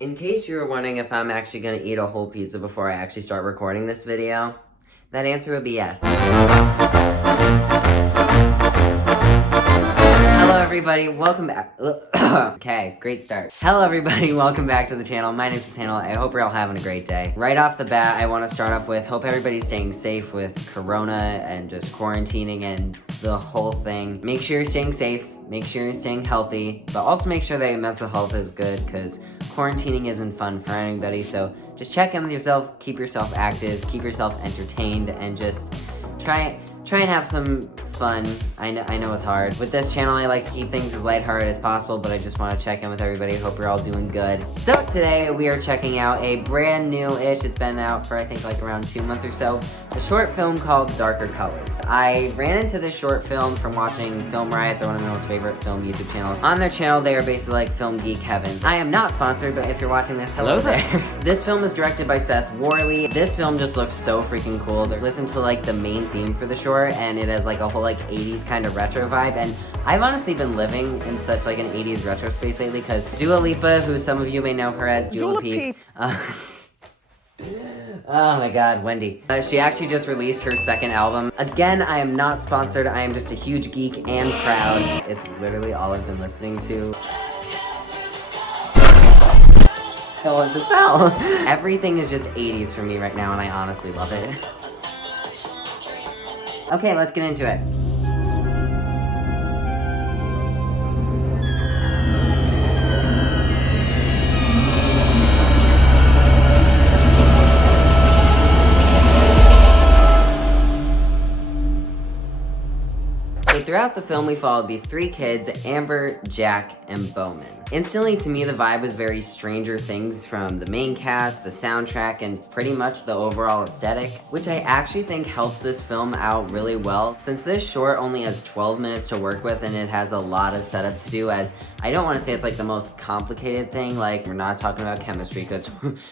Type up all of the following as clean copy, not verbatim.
In case you were wondering if I'm actually going to eat a whole pizza before I actually start recording this video, that answer would be yes. Hello everybody, welcome back. Okay, great start. Hello everybody, welcome back to the channel. My name's Nathaniel. I hope you're all having a great day. Right off the bat, I want to start off with, hope everybody's staying safe with Corona and just quarantining and the whole thing. Make sure you're staying safe, make sure you're staying healthy, but also make sure that your mental health is good, because quarantining isn't fun for anybody. So just check in with yourself, keep yourself active, keep yourself entertained, and just try and have some fun. I know it's hard. With this channel, I like to keep things as lighthearted as possible, but I just want to check in with everybody. Hope you're all doing good. So today we are checking out a brand new-ish, it's been out for I think like around 2 months or so, a short film called Darker Colors. I ran into this short film from watching Film Riot. They're one of my most favorite film YouTube channels. On their channel, they are basically like Film Geek Heaven. I am not sponsored, but if you're watching this, hello there. This film is directed by Seth Worley. This film just looks so freaking cool. Listen to like the main theme for the short, and it has like a whole like 80s kind of retro vibe, and I've honestly been living in such like an 80s retro space lately because Dua Lipa, who some of you may know her as Dua Peep. Oh my god, Wendy. She actually just released her second album. Again, I am not sponsored, I am just a huge geek and proud. It's literally all I've been listening to. Oh, it just fell. Everything is just 80s for me right now, and I honestly love it. Okay, let's get into it. So throughout the film, we followed these three kids, Amber, Jack, and Bowman. Instantly, to me, the vibe was very Stranger Things from the main cast, the soundtrack, and pretty much the overall aesthetic, which I actually think helps this film out really well, since this short only has 12 minutes to work with and it has a lot of setup to do, as I don't want to say it's like the most complicated thing, like we're not talking about chemistry because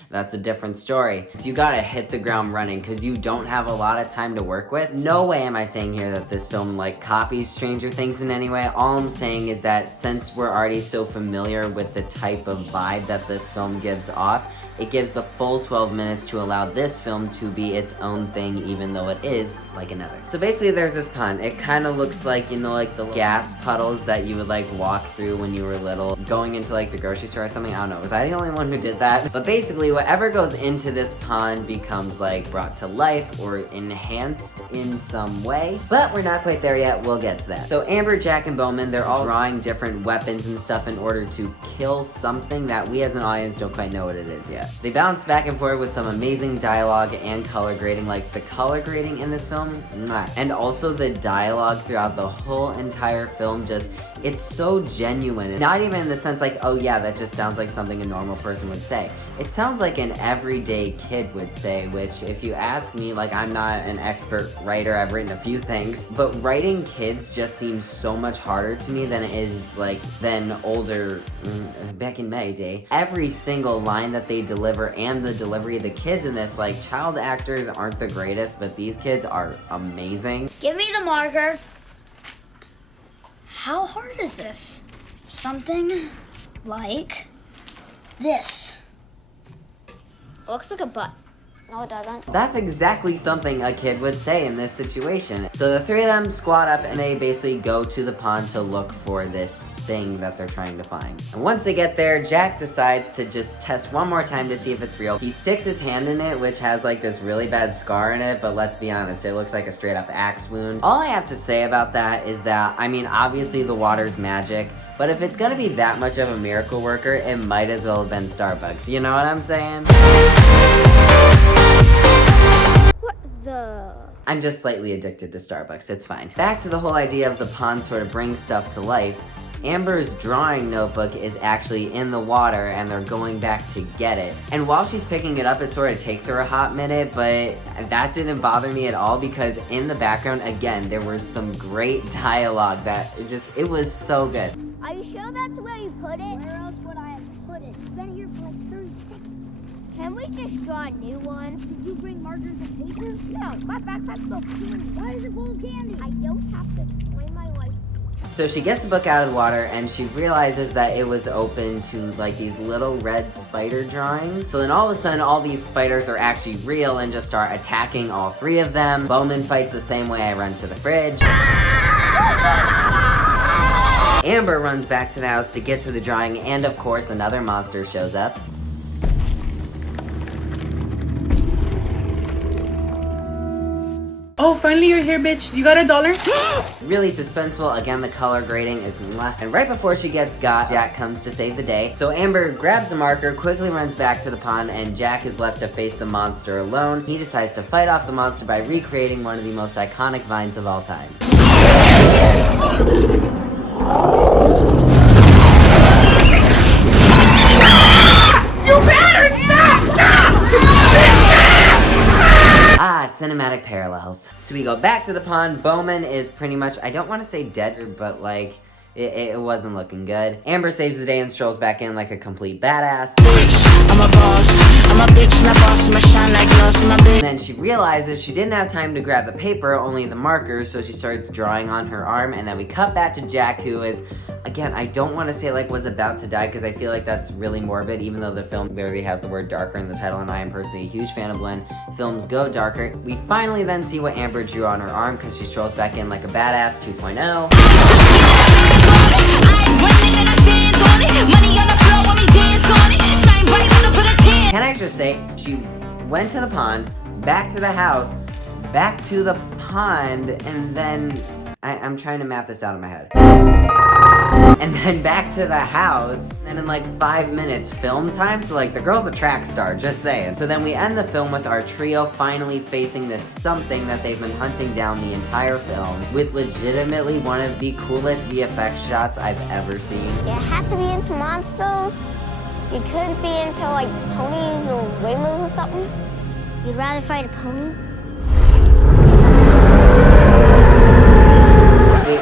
that's a different story. So you gotta hit the ground running because you don't have a lot of time to work with. No way am I saying here that this film like copies Stranger Things in any way. All I'm saying is that since we're already so familiar with the type of vibe that this film gives off, it gives the full 12 minutes to allow this film to be its own thing, even though it is like another. So basically there's this pond. It kind of looks like, you know, like the gas puddles that you would like walk through when you were little, going into like the grocery store or something. I don't know, was I the only one who did that? But basically whatever goes into this pond becomes like brought to life or enhanced in some way. But we're not quite there yet, we'll get to that. So Amber, Jack, and Bowman, they're all drawing different weapons and stuff in order to kill something that we as an audience don't quite know what it is yet. They bounce back and forth with some amazing dialogue and color grading. Like the color grading in this film, mwah. And also the dialogue throughout the whole entire film, just, it's so genuine. Not even in the sense like, oh yeah, that just sounds like something a normal person would say. It sounds like an everyday kid would say, which if you ask me, like I'm not an expert writer, I've written a few things, but writing kids just seems so much harder to me than it is like, than older, back in my day. Every single line that they deliver and the delivery of the kids in this, like child actors aren't the greatest, but these kids are amazing. Give me the marker. How hard is this? Something like this. It looks like a butt. No, it doesn't. That's exactly something a kid would say in this situation. So the three of them squat up and they basically go to the pond to look for this thing that they're trying to find. And once they get there, Jack decides to just test one more time to see if it's real. He sticks his hand in it, which has like this really bad scar in it, but let's be honest, it looks like a straight up axe wound. All I have to say about that is that, I mean, obviously the water's magic, but if it's gonna be that much of a miracle worker, it might as well have been Starbucks. You know what I'm saying? What the? I'm just slightly addicted to Starbucks, it's fine. Back to the whole idea of the pond sort of brings stuff to life. Amber's drawing notebook is actually in the water and they're going back to get it. And while she's picking it up, it sort of takes her a hot minute, but that didn't bother me at all because in the background, again, there was some great dialogue that it was so good. Are you sure that's where you put it? Where else would I have put it? It's been here for like 30 seconds. Can we just draw a new one? Did you bring markers and paper? Yeah, my backpack's full of candy. Why is it full of candy? I don't have to explain my life So she gets the book out of the water and she realizes that it was open to like these little red spider drawings. So then all of a sudden all these spiders are actually real and just start attacking all three of them. Bowman fights the same way. I run to the fridge. Amber runs back to the house to get to the drawing, and of course another monster shows up. Oh, finally you're here, bitch. You got $1? Really suspenseful. Again, the color grading is mwah. And right before she gets got, Jack comes to save the day. So Amber grabs the marker, quickly runs back to the pond, and Jack is left to face the monster alone. He decides to fight off the monster by recreating one of the most iconic vines of all time. You better stop! Ah, cinematic parallels. So we go back to the pond. Bowman is pretty much, I don't want to say dead, but like, it wasn't looking good. Amber saves the day and strolls back in like a complete badass. Bitch, I'm a boss. I'm a bitch and a boss. I'm a shine like gloss. I'm a bitch. And then she realizes she didn't have time to grab the paper, only the markers, so she starts drawing on her arm. And then we cut back to Jack, who is, again, I don't want to say like was about to die because I feel like that's really morbid, even though the film literally has the word darker in the title, and I am personally a huge fan of when films go darker. We finally then see what Amber drew on her arm because she strolls back in like a badass 2.0. Can I just say, she went to the pond, back to the house, back to the pond, and then, I'm trying to map this out in my head. And then back to the house, and in like 5 minutes film time, so like the girl's a track star, just saying. So then we end the film with our trio finally facing this something that they've been hunting down the entire film, with legitimately one of the coolest VFX shots I've ever seen. You have to be into monsters. You couldn't be into like ponies or rainbows or something. You'd rather fight a pony?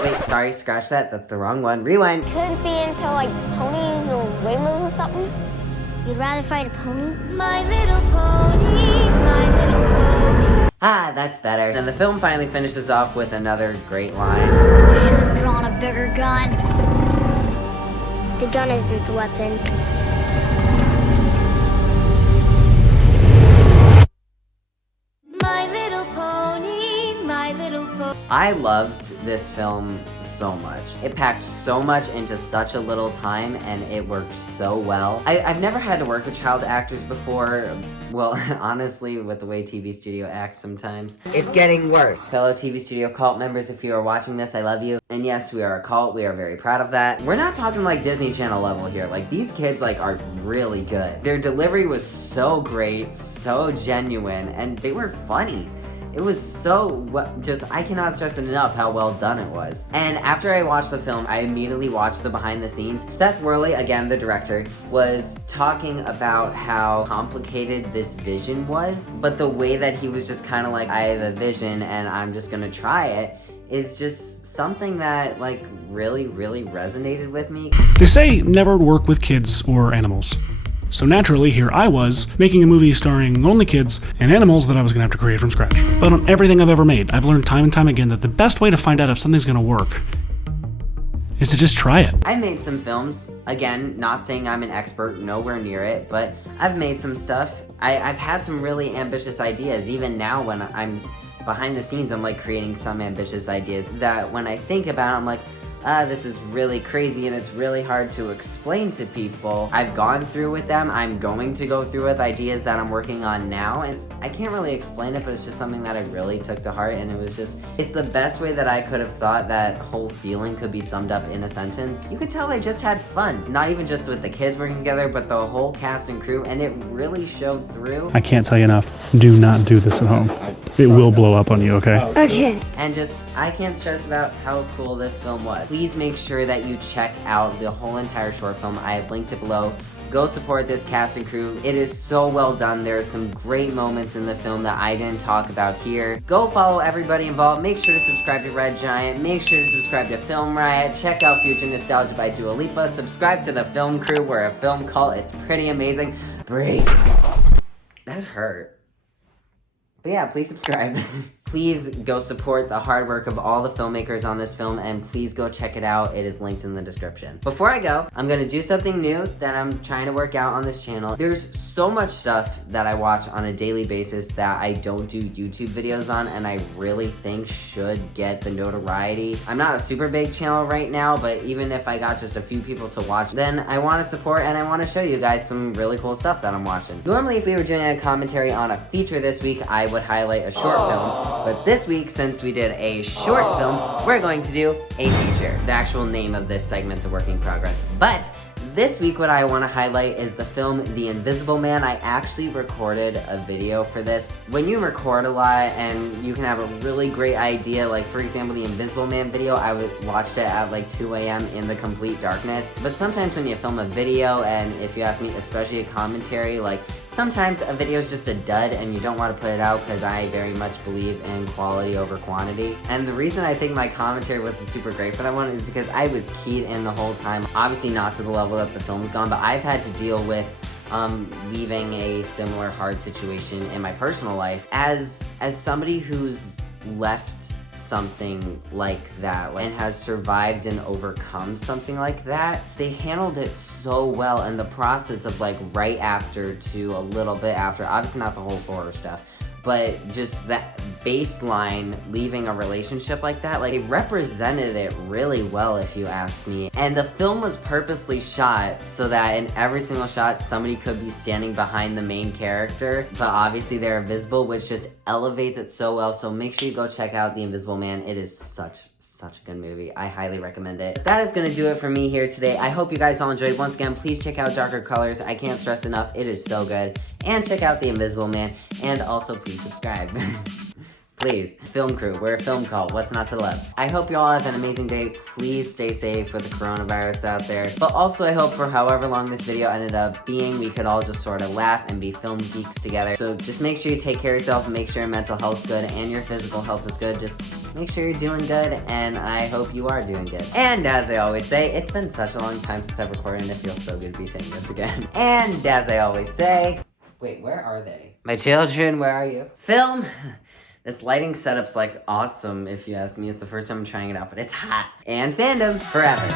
Wait, sorry, scratch that, that's the wrong one. Rewind. Couldn't be into like ponies or rainbows or something. You'd rather fight a pony? My little pony, my little pony. Ah, that's better. And the film finally finishes off with another great line. You should have drawn a bigger gun. The gun isn't the weapon. My little pony, my little pony. I loved this film so much. It packed so much into such a little time, and it worked so well. I've never had to work with child actors before. Well, honestly, with the way TV Studio acts sometimes. It's getting worse. Fellow TV Studio cult members, if you are watching this, I love you. And yes, we are a cult. We are very proud of that. We're not talking like Disney Channel level here. Like, these kids like are really good. Their delivery was so great, so genuine, and they were funny. It was so, I cannot stress enough how well done it was. And after I watched the film, I immediately watched the behind the scenes. Seth Worley, again, the director, was talking about how complicated this vision was, but the way that he was just kind of like, I have a vision and I'm just gonna try it, is just something that like really, really resonated with me. They say never work with kids or animals. So naturally, here I was, making a movie starring only kids and animals that I was gonna have to create from scratch. But on everything I've ever made, I've learned time and time again that the best way to find out if something's gonna work is to just try it. I made some films. Again, not saying I'm an expert, nowhere near it, but I've made some stuff. I've had some really ambitious ideas. Even now when I'm behind the scenes, I'm like creating some ambitious ideas that when I think about it, I'm like, this is really crazy and it's really hard to explain to people. I've gone through with them. I'm going to go through with ideas that I'm working on now. I can't really explain it, but it's just something that I really took to heart, and it's the best way that I could have thought that whole feeling could be summed up in a sentence. You could tell I just had fun. Not even just with the kids working together, but the whole cast and crew, and it really showed through. I can't tell you enough. Do not do this at home. It will blow up on you, okay? Okay. And I can't stress about how cool this film was. Please make sure that you check out the whole entire short film. I have linked it below. Go support this cast and crew. It is so well done. There are some great moments in the film that I didn't talk about here. Go follow everybody involved. Make sure to subscribe to Red Giant. Make sure to subscribe to Film Riot. Check out Future Nostalgia by Dua Lipa. Subscribe to the Film Crew. We're a film cult. It's pretty amazing. Breathe. That hurt. But yeah, please subscribe. Please go support the hard work of all the filmmakers on this film, and please go check it out. It is linked in the description. Before I go, I'm gonna do something new that I'm trying to work out on this channel. There's so much stuff that I watch on a daily basis that I don't do YouTube videos on, and I really think should get the notoriety. I'm not a super big channel right now, but even if I got just a few people to watch, then I wanna support and I wanna show you guys some really cool stuff that I'm watching. Normally, if we were doing a commentary on a feature this week, I would highlight a short film. But this week, since we did a short film, we're going to do a feature. The actual name of this segment's a work in progress. But this week, what I want to highlight is the film The Invisible Man. I actually recorded a video for this. When you record a lot and you can have a really great idea, like for example, The Invisible Man video, I watched it at like 2 a.m. in the complete darkness. But sometimes when you film a video, and if you ask me, especially a commentary, like sometimes a video is just a dud and you don't want to put it out because I very much believe in quality over quantity. And the reason I think my commentary wasn't super great for that one is because I was keyed in the whole time. Obviously not to the level that the film's gone, but I've had to deal with leaving a similar hard situation in my personal life. As somebody who's left something like that and has survived and overcome something like that, they handled it so well in the process of like right after to a little bit after, obviously not the whole horror stuff, but just that baseline leaving a relationship like that, like they represented it really well if you ask me. And the film was purposely shot so that in every single shot somebody could be standing behind the main character, but obviously they're invisible, which just elevates it so well. So make sure you go check out The Invisible Man. It is such a good movie. I highly recommend it. That is gonna do it for me here today. I hope you guys all enjoyed. Once again, please check out Darker Colors. I can't stress enough, it is so good. And check out The Invisible Man, and also please subscribe. Please. Film crew, we're a film cult. What's not to love? I hope you all have an amazing day. Please stay safe with the coronavirus out there. But also I hope for however long this video ended up being, we could all just sort of laugh and be film geeks together. So just make sure you take care of yourself and make sure your mental health's good and your physical health is good. Just make sure you're doing good, and I hope you are doing good. And as I always say, it's been such a long time since I've recorded and it feels so good to be saying this again. And as I always say, wait, where are they? My children, where are you? Film! This lighting setup's like awesome if you ask me. It's the first time I'm trying it out, but it's hot. And fandom forever.